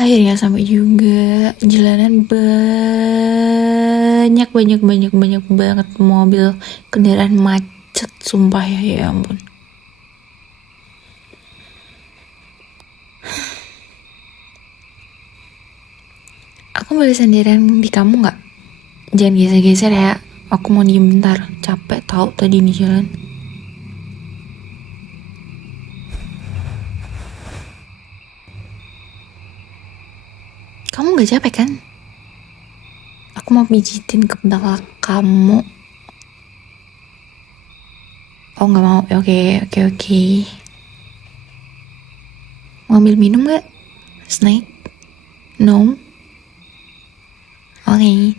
Akhirnya sampai juga. Jalanan banyak banget mobil, kendaraan macet, sumpah ya ampun. Aku boleh sendirian di kamu nggak? Jangan geser-geser ya. Aku mau diem bentar. Capek tahu tadi di jalan. Kamu nggak capek kan? Aku mau pijitin kepala kamu. Oh nggak mau? Oke. Mau ambil minum nggak? Snack? No? Oke.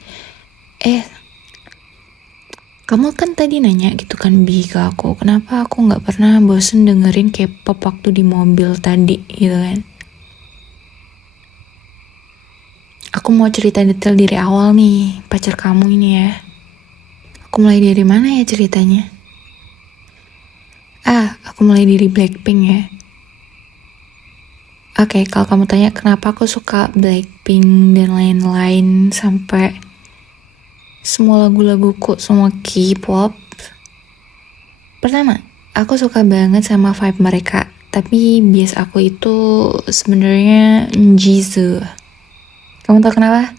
Kamu kan tadi nanya gitu kan Bi ke aku, kenapa aku nggak pernah bosen dengerin K-pop waktu di mobil tadi gitu kan. Aku mau cerita detail dari awal nih, pacar kamu ini ya. Aku mulai dari mana ya ceritanya? Aku mulai dari Blackpink ya. Oke, kalau kamu tanya kenapa aku suka Blackpink dan lain-lain sampai semua lagu-laguku semua K-pop. Pertama, aku suka banget sama vibe mereka. Tapi bias aku itu sebenarnya Jisoo. Kamu tau kenapa?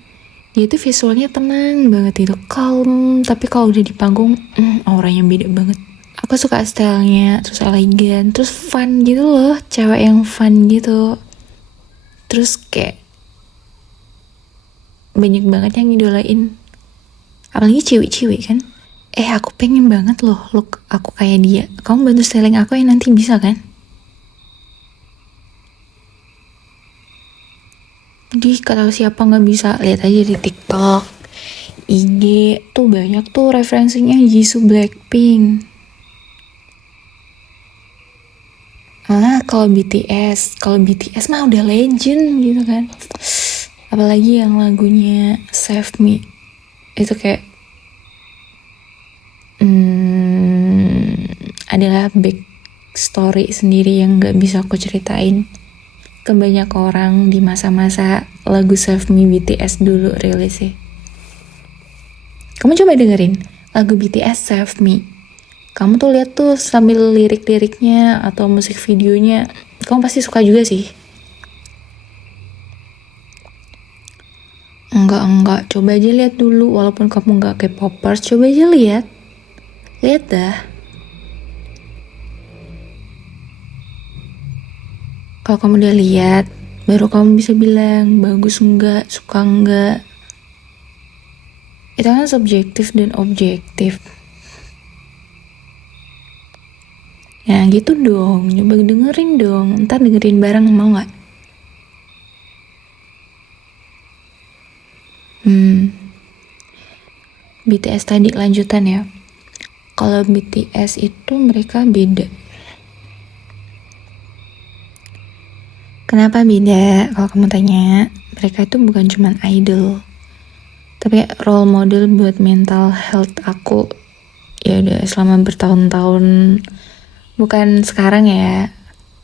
Dia itu visualnya tenang banget itu, calm. Tapi kalau udah di panggung, auranya beda banget. Aku suka stylenya, terus elegan, terus fun gitu loh. Cewek yang fun gitu. Terus kayak banyak banget yang ngidolain. Apalagi cewek-cewek kan. Aku pengen banget loh look aku kayak dia. Kamu bantu styling aku ya nanti bisa kan? Jadi kata siapa nggak bisa, lihat aja di TikTok, IG tuh banyak tuh referensinya Jisoo Blackpink. Kalau BTS mah udah legend gitu kan. Apalagi yang lagunya Save Me itu kayak adalah back story sendiri yang gak bisa aku ceritain ke banyak orang di masa-masa lagu Save Me BTS dulu rilisnya. Kamu coba dengerin lagu BTS Save Me. Kamu tuh lihat tuh sambil lirik-liriknya atau musik videonya, kamu pasti suka juga sih. Enggak, coba aja lihat dulu. Walaupun kamu enggak K-popers, coba aja lihat dah. Kalau kamu udah lihat, baru kamu bisa bilang bagus enggak, suka enggak. Itu kan subjektif dan objektif. Ya gitu dong, coba dengerin dong. Ntar dengerin bareng, mau gak? BTS tadi lanjutan ya. Kalau BTS itu mereka beda. Kenapa beda? Kalau kamu tanya, mereka itu bukan cuma idol, tapi role model buat mental health aku. Ya udah selama bertahun-tahun, bukan sekarang ya,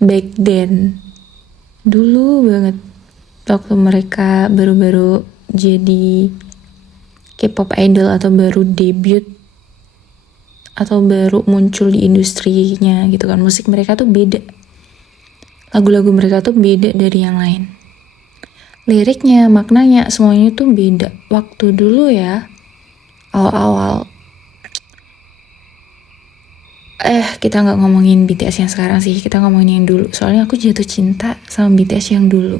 back then, dulu banget waktu mereka baru-baru jadi K-pop idol atau baru debut atau baru muncul di industrinya gitu kan. Musik mereka tuh beda, lagu-lagu mereka tuh beda dari yang lain, liriknya, maknanya, semuanya tuh beda. Waktu dulu ya, awal-awal kita nggak ngomongin BTS yang sekarang sih, kita ngomongin yang dulu. Soalnya aku jatuh cinta sama BTS yang dulu.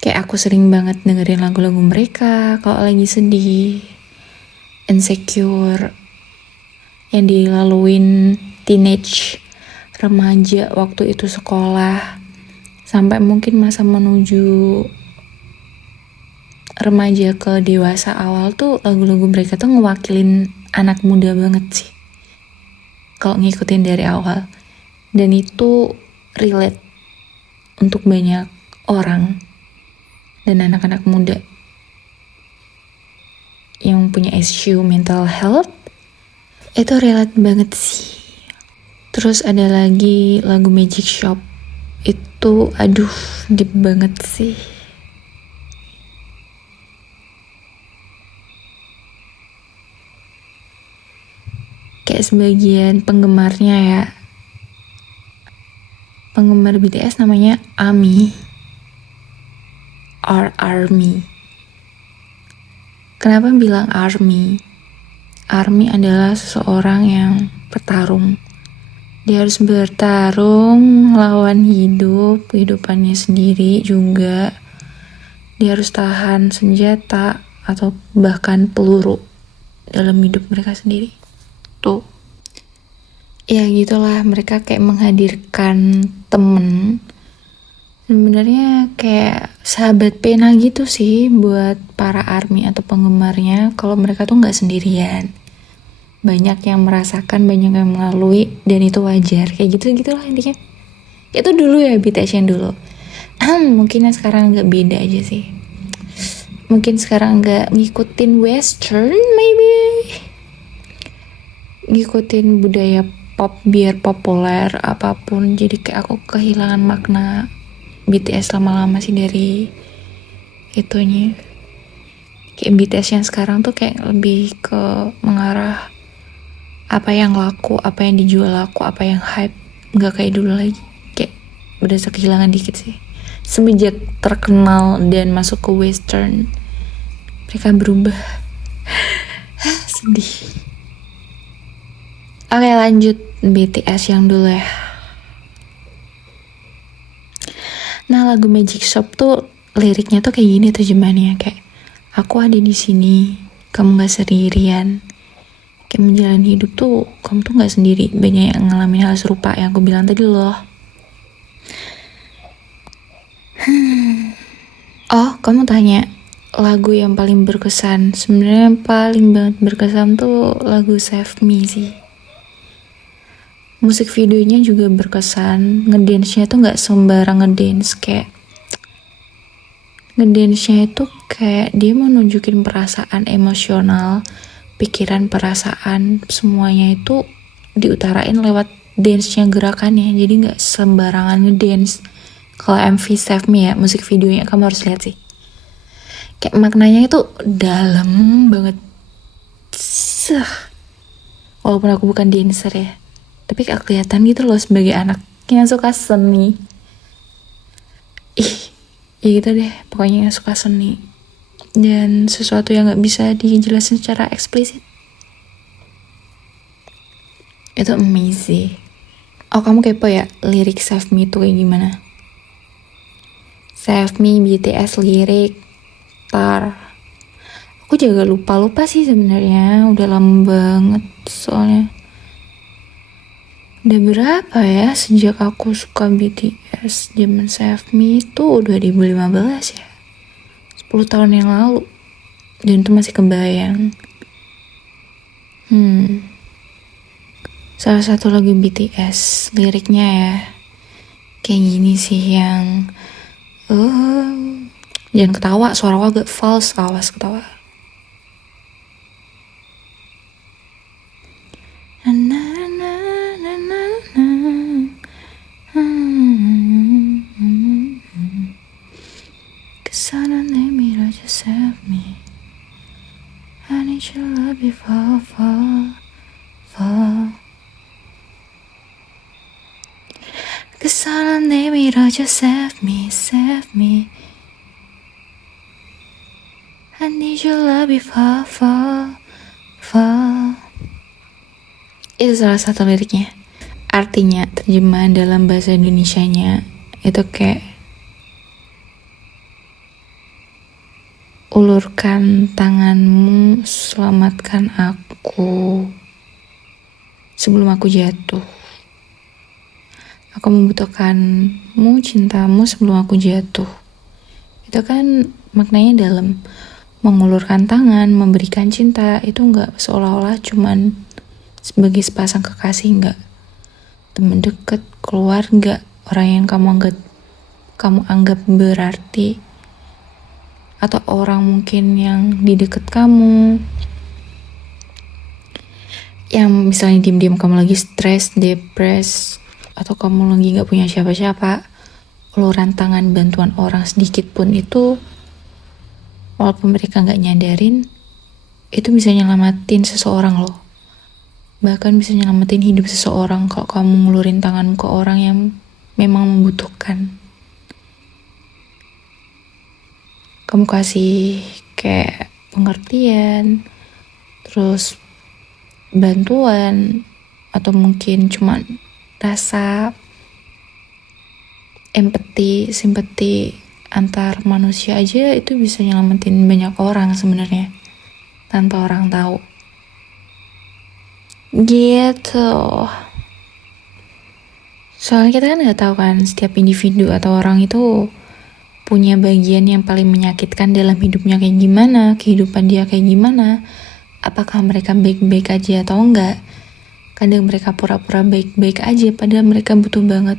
Kayak aku sering banget dengerin lagu-lagu mereka kalau lagi sedih, insecure, yang dilaluin teenage, remaja waktu itu sekolah, sampai mungkin masa menuju remaja ke dewasa awal tuh lagu-lagu mereka tuh ngewakilin anak muda banget sih kalau ngikutin dari awal. Dan itu relate untuk banyak orang dan anak-anak muda yang punya issue mental health, itu relate banget sih. Terus ada lagi lagu Magic Shop, itu aduh deep banget sih. Kayak sebagian penggemar BTS namanya ARMY. Kenapa bilang ARMY? ARMY adalah seseorang yang bertarung. Dia harus bertarung lawan kehidupannya sendiri juga. Dia harus tahan senjata atau bahkan peluru dalam hidup mereka sendiri. Tuh. Ya gitulah, mereka kayak menghadirkan temen. Sebenarnya kayak sahabat pena gitu sih buat para ARMY atau penggemarnya, kalau mereka tuh nggak sendirian. Banyak yang merasakan, banyak yang melalui, dan itu wajar. Kayak gitulah intinya. Itu dulu ya BTS yang dulu. Mungkin sekarang agak beda aja sih. Mungkin sekarang nggak ngikutin western, maybe ngikutin budaya pop biar populer apapun. Jadi kayak aku kehilangan makna BTS lama-lama sih dari itunya. Kayak BTS yang sekarang tuh kayak lebih ke mengarah apa yang laku, apa yang dijual laku, apa yang hype. Nggak kayak dulu lagi. Kayak berasa kehilangan dikit sih. Semenjak terkenal dan masuk ke western, mereka berubah. Sedih. Oke, lanjut BTS yang dulu ya. Nah, lagu Magic Shop tuh liriknya tuh kayak gini terjemahannya, kayak aku ada di sini, kamu gak sendirian. Kayak menjalani hidup tuh kamu tuh gak sendiri, banyak yang ngalamin hal serupa yang aku bilang tadi loh. Oh, kamu tanya lagu yang paling berkesan. Sebenarnya yang paling banget berkesan tuh lagu Save Me sih. Musik videonya juga berkesan. Ngedance-nya tuh gak sembarang ngedance. Kayak ngedance-nya itu kayak dia mau nunjukin perasaan emosional, pikiran, perasaan, semuanya itu diutarain lewat dance-nya, gerakannya. Jadi gak sembarangan ngedance. Kalau MV Save Me ya, musik videonya kamu harus lihat sih. Kayak maknanya itu dalam banget. Walaupun aku bukan dancer ya, tapi kayak kelihatan gitu loh sebagai anak yang suka seni. Ya gitu deh, pokoknya yang suka seni. Dan sesuatu yang gak bisa dijelasin secara eksplisit. Itu amazing. Oh, kamu kepo ya lirik Save Me itu kayak gimana? Save Me BTS lirik tar. Aku juga lupa sih sebenarnya, udah lama banget soalnya. Udah berapa ya sejak aku suka BTS, zaman Save Me itu 2015 ya, 10 tahun yang lalu. Dan itu masih kebayang. Salah satu lagu BTS liriknya ya kayak gini sih, yang jangan ketawa, suara aku agak false, awas ketawa. Kesana maybe just save me. I need your love before fall. Kesana maybe just save me. I need your love before fall. Itu salah satu liriknya. Artinya, terjemahan dalam bahasa Indonesianya itu kayak ulurkan tanganmu, selamatkan aku sebelum aku jatuh. Aku membutuhkanmu, cintamu sebelum aku jatuh. Itu kan maknanya dalam. Mengulurkan tangan, memberikan cinta, itu gak seolah-olah cuman sebagai sepasang kekasih, enggak. Teman dekat, keluarga, orang yang kamu anggap berarti, atau orang mungkin yang di dekat kamu, yang misalnya diam-diam kamu lagi stres, depres, atau kamu lagi gak punya siapa-siapa, uluran tangan bantuan orang sedikit pun itu, walaupun mereka nggak nyadarin, itu bisa nyelamatin seseorang loh. Bahkan bisa nyelamatin hidup seseorang kalau kamu ngulurin tangan ke orang yang memang membutuhkan. Kamu kasih kayak pengertian, terus bantuan, atau mungkin cuma rasa empati, simpati antar manusia aja, itu bisa nyelamatin banyak orang sebenarnya tanpa orang tahu. Gitu. Soalnya kita kan nggak tahu kan setiap individu atau orang itu punya bagian yang paling menyakitkan dalam hidupnya kayak gimana, kehidupan dia kayak gimana, apakah mereka baik-baik aja atau enggak. Kadang mereka pura-pura baik-baik aja padahal mereka butuh banget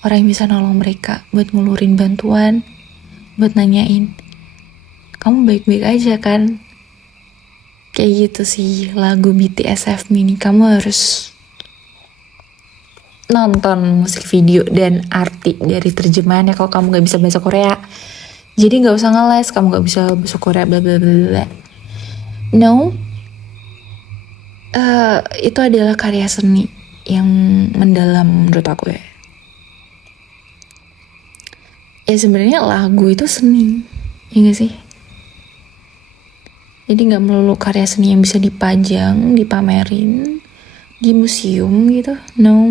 orang yang bisa nolong mereka buat ngulurin bantuan, buat nanyain, kamu baik-baik aja kan? Kayak gitu sih lagu BTS Have Me ini. Kamu harus nonton musik video dan arti dari terjemahannya kalau kamu gak bisa bahasa Korea. Jadi gak usah ngeles, kamu gak bisa bahasa Korea bla bla bla. No, itu adalah karya seni yang mendalam menurut aku ya. Ya sebenarnya lagu itu seni, ya gak sih? Jadi gak melulu karya seni yang bisa dipajang, dipamerin di museum gitu. No,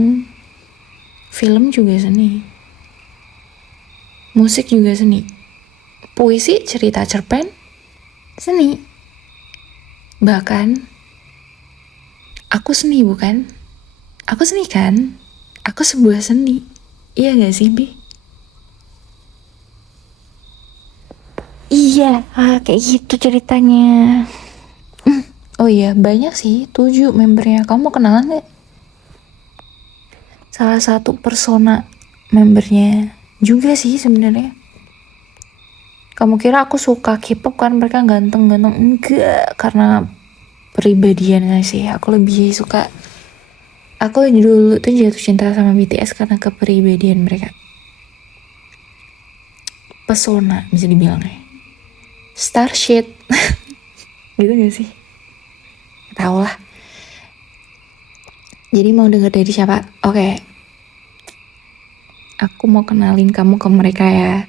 film juga seni, musik juga seni, puisi, cerita, cerpen seni. Bahkan aku seni bukan? Aku seni kan? Aku sebuah seni. Iya gak sih, Bi? Iya, kayak gitu ceritanya. Oh iya, banyak sih, 7 membernya. Kamu mau kenalan gak? Salah satu persona membernya juga sih sebenarnya. Kamu kira aku suka K-pop kan mereka ganteng-ganteng? Enggak, karena pribadiannya sih. Aku dulu tuh jatuh cinta sama BTS karena kepribadian mereka. Pesona bisa dibilang ya. Star shit. Gitu gak sih? Tau lah. Jadi mau denger dari siapa? Oke. Aku mau kenalin kamu ke mereka ya.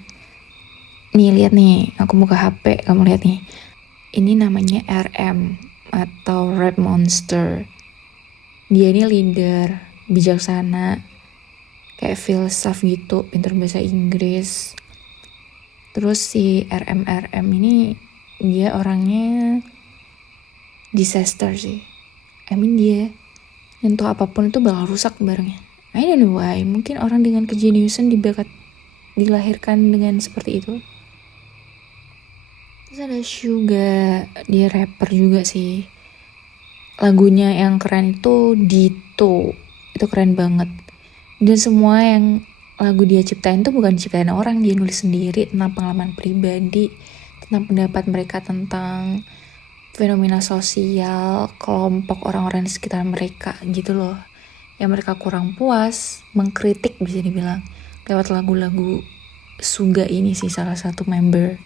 Nih lihat nih, aku buka HP, kamu lihat nih. Ini namanya RM atau Red Monster. Dia ini leader, bijaksana, kayak filsuf gitu, pintar bahasa Inggris. Terus si RM ini dia orangnya disaster sih. Dia nyentuh apapun itu bakal rusak barangnya. I don't know why. Mungkin orang dengan kejeniusan dilahirkan dengan seperti itu. Terus ada Suga, dia rapper juga sih. Lagunya yang keren itu Ditto, itu keren banget. Dan semua yang lagu dia ciptain tuh bukan ciptain orang, dia nulis sendiri tentang pengalaman pribadi, tentang pendapat mereka tentang fenomena sosial, kelompok orang-orang di sekitar mereka gitu loh. Yang mereka kurang puas, mengkritik bisa dibilang lewat lagu-lagu Suga ini sih, salah satu member.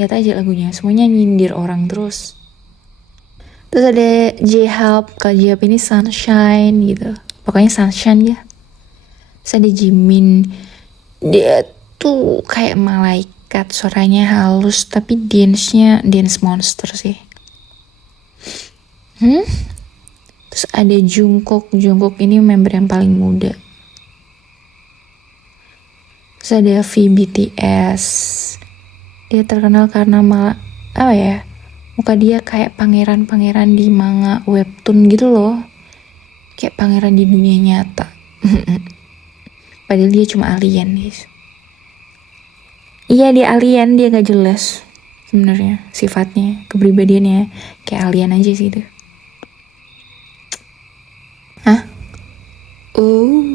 Lihat aja lagunya, semuanya nyindir orang terus. Terus ada J-Hope, kalau J-Hope ini Sunshine gitu, pokoknya Sunshine ya. Terus ada Jimin, dia tuh kayak malaikat, suaranya halus tapi dance-nya dance monster sih. Terus ada Jungkook ini member yang paling muda. Terus ada VBTS, dia terkenal karena muka dia kayak pangeran-pangeran di manga webtoon gitu loh, kayak pangeran di dunia nyata. Padahal dia cuma alien guys. Iya dia alien, dia gak jelas sebenarnya sifatnya, kepribadiannya kayak alien aja sih itu. Hah? Oh,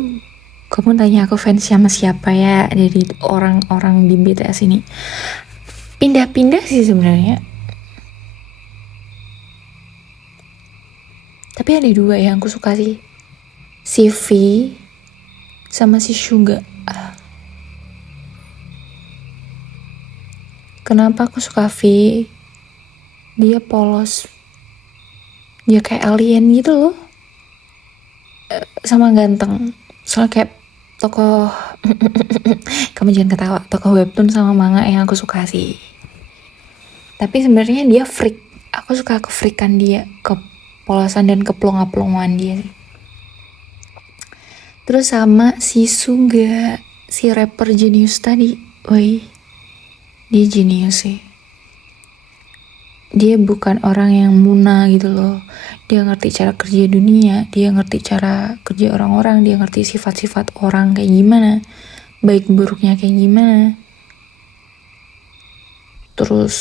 kamu tanya aku fans sama siapa ya dari orang-orang di BTS ini? Pindah-pindah sih sebenarnya. Tapi ada 2 yang aku suka sih, si V sama si Suga. Kenapa aku suka V? Dia polos. Dia kayak alien gitu loh. Sama ganteng. Soalnya kayak tokoh kamu jangan ketawa, tokoh webtoon sama manga yang aku suka sih. Tapi sebenarnya dia freak. Aku suka kefreakan dia, kepolosan dan keplonga-plongan dia sih. Terus sama si Suga, si rapper jenius tadi. Woi, dia jenius sih. Dia bukan orang yang muna gitu loh. Dia ngerti cara kerja dunia, dia ngerti cara kerja orang-orang, dia ngerti sifat-sifat orang kayak gimana, baik buruknya kayak gimana. Terus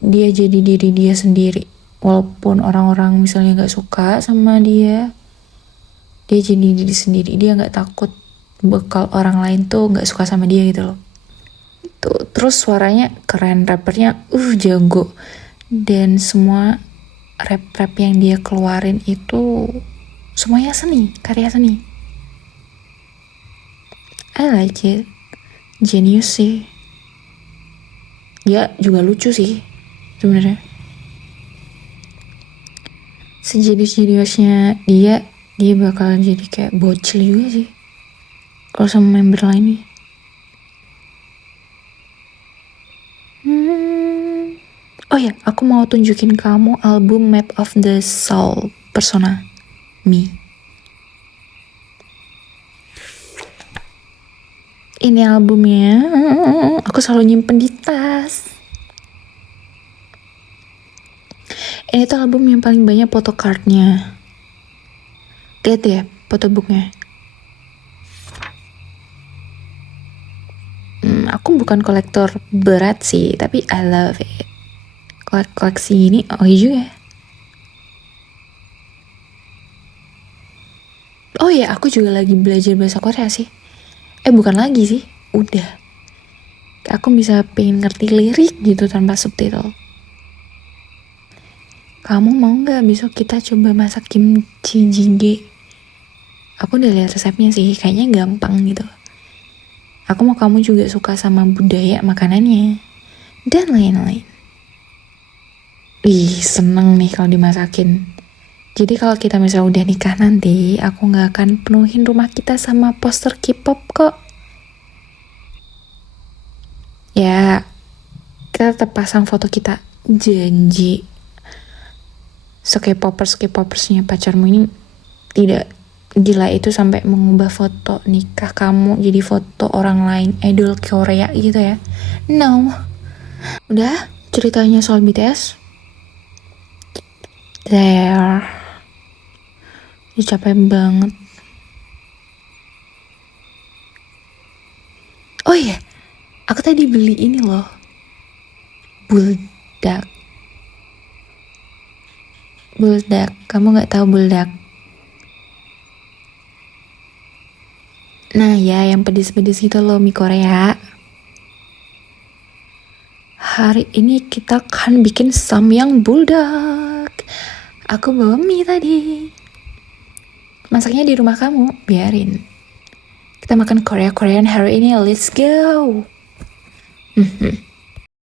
dia jadi diri dia sendiri. Walaupun orang-orang misalnya gak suka sama dia jadi diri sendiri. Dia gak takut bakal orang lain tuh gak suka sama dia gitu loh. Tuh, terus suaranya keren, rappernya jago. Dan semua rap-rap yang dia keluarin itu semuanya seni, karya seni. I like it. Genius sih. Dia juga lucu sih sebenarnya. Sejenius-jeniusnya dia bakal jadi kayak bocil juga sih kalau sama member lainnya. Oh ya, aku mau tunjukin kamu album Map of the Soul Persona Me. Ini albumnya, aku selalu nyimpen di tas. Ini tuh album yang paling banyak photocardnya. Lihat ya photobooknya. Aku bukan kolektor berat sih, tapi I love it. Koleksi ini oke juga. Oh ya, aku juga lagi belajar bahasa Korea sih. Bukan lagi sih, udah. Aku bisa pengen ngerti lirik gitu tanpa subtitle. Kamu mau gak besok kita coba masak kimchi jjigae? Aku udah lihat resepnya sih, kayaknya gampang gitu. Aku mau kamu juga suka sama budaya makanannya dan lain-lain. Seneng nih kalau dimasakin. Jadi kalau kita misalnya udah nikah nanti, aku gak akan penuhin rumah kita sama poster K-pop kok. Ya, kita tetap pasang foto kita, janji. K-popersnya pacarmu ini tidak gila itu sampai mengubah foto nikah kamu jadi foto orang lain, idol Korea gitu ya. No. Udah ceritanya soal BTS. There. Capek banget. Oh iya, aku tadi beli ini loh, buldak. Kamu gak tahu buldak? Nah ya, yang pedis-pedis gitu loh, mie Korea. Hari ini kita akan bikin samyang buldak. Aku bawa mie tadi. Masaknya di rumah kamu, biarin. Kita makan Korean hari ini, let's go.